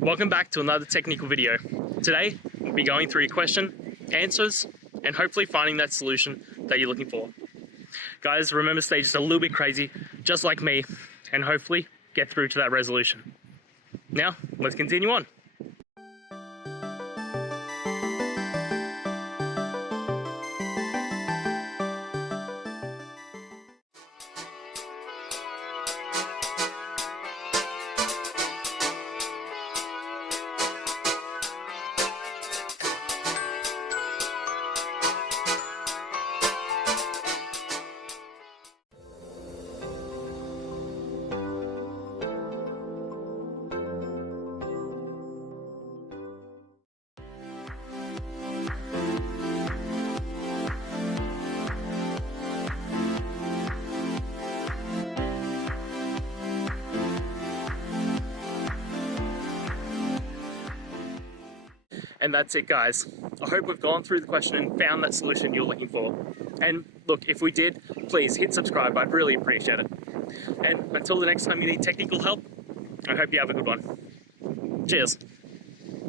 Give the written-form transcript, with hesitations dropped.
Welcome back to another technical video. Today, we'll be going through your question, answers, and hopefully finding that solution that you're looking for. Guys, remember, stay just a little bit crazy, just like me, and hopefully get through to that resolution. Now, let's continue on. And that's it, guys. I hope we've gone through the question and found that solution you're looking for. And look, if we did, please hit subscribe. I'd really appreciate it. And until the next time you need technical help, I hope you have a good one. Cheers.